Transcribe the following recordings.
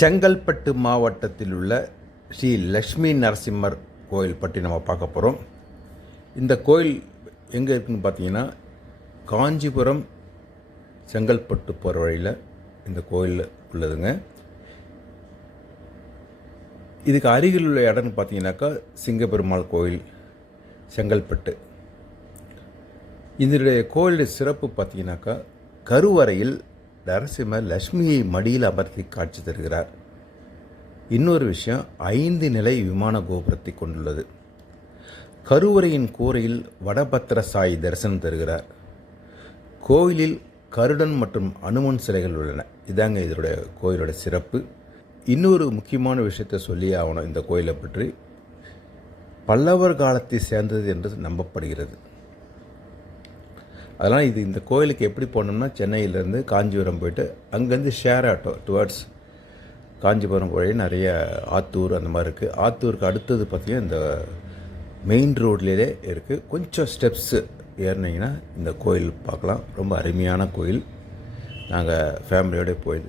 செங்கல்பட்டு மாவட்டத்தில் உள்ள ஸ்ரீ லக்ஷ்மி நரசிம்மர் கோயில் பற்றி நம்ம பார்க்க போகிறோம். இந்த கோயில் எங்கே இருக்குதுன்னு பார்த்தீங்கன்னா, காஞ்சிபுரம் செங்கல்பட்டு போகிற வழியில் இந்த கோயில் உள்ளதுங்க. இதுக்கு அருகில் உள்ள இடம்னு பார்த்தீங்கன்னாக்கா சிங்கப்பெருமாள் கோயில் செங்கல்பட்டு. இதனுடைய கோயிலுடைய சிறப்பு பார்த்தீங்கன்னாக்கா, கருவறையில் நரசிம்மர் லக்ஷ்மியை மடியில் அமர்த்தி காட்சி தருகிறார். இன்னொரு விஷயம், 5 நிலை விமான கோபுரத்தை கொண்டுள்ளது. கருவறையின் கூரையில் வடபத்திர சாயி தரிசனம் தருகிறார். கோயிலில் கருடன் மற்றும் அனுமன் சிலைகள் உள்ளன. இதாங்க இதனுடைய கோயிலோட சிறப்பு. இன்னொரு முக்கியமான விஷயத்தை சொல்லியே ஆகணும். இந்த கோயிலை பற்றி பல்லவர் காலத்தை சேர்ந்தது என்று நம்பப்படுகிறது. அதனால் இந்த கோயிலுக்கு எப்படி போனோம்னா, சென்னையிலேருந்து காஞ்சிபுரம் போயிட்டு அங்கேருந்து ஷேர் ஆட்டோ டுவர்ட்ஸ் காஞ்சிபுரம் வழி நிறைய ஆத்தூர் அந்த மாதிரி இருக்குது. ஆத்தூருக்கு அடுத்தது பார்த்திங்கன்னா இந்த மெயின் ரோட்லேயே இருக்குது. கொஞ்சம் ஸ்டெப்ஸு ஏறினீங்கன்னா இந்த கோயில் பார்க்கலாம். ரொம்ப அருமையான கோயில். நாங்கள் ஃபேமிலியோடு போய்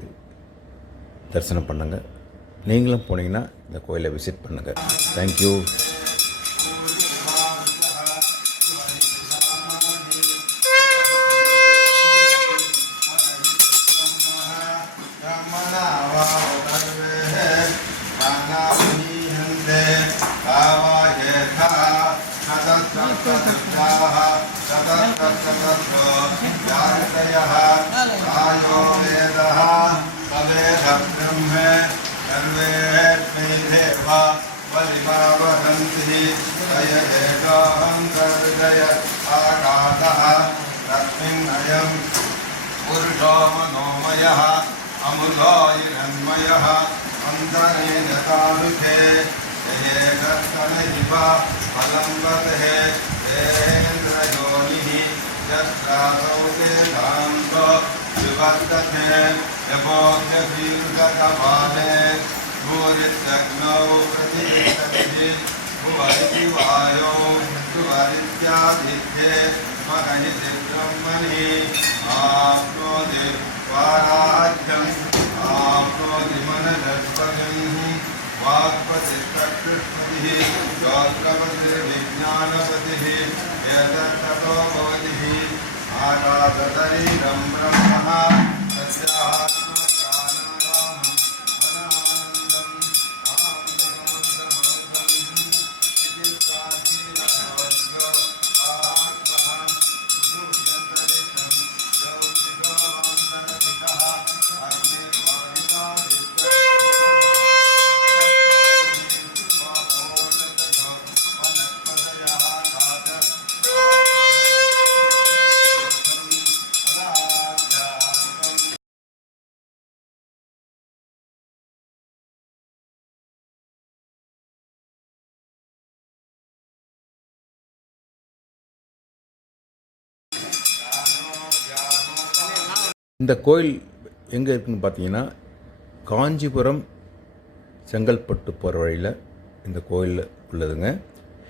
தரிசனம் பண்ணுங்க. நீங்களும் போனீங்கன்னா இந்த கோயிலை விசிட் பண்ணுங்கள். தேங்க்யூ. पुरुषो मनोमयः अमृतो हिरण्मयः अन्तरेण तालुके जयेकस्तनहिप फलम्बतः देन्द्रयोनिः यत्रासौ तेषान्तो विवर्तते यपोऽभ्यभीरुकपाले भूरित्यग्नौ प्रतिष्ठतिः भुवरिति वायौ भुवरित्यादित्ये महनिति ब्रह्मणि आप्नोति स्वाराज्यम् आप्नोति मनदस्पतिः वाक्पतिष्ठकृष्पतिः श्रोत्रपतिर्विज्ञानपतिः एतत्ततो भवतिः आकाशशरीरं ब्रह्मः இந்த கோயில் எங்கே இருக்குதுன்னு பார்த்தீங்கன்னா, காஞ்சிபுரம் செங்கல்பட்டு போகிற வழியில் இந்த கோயில் உள்ளதுங்க.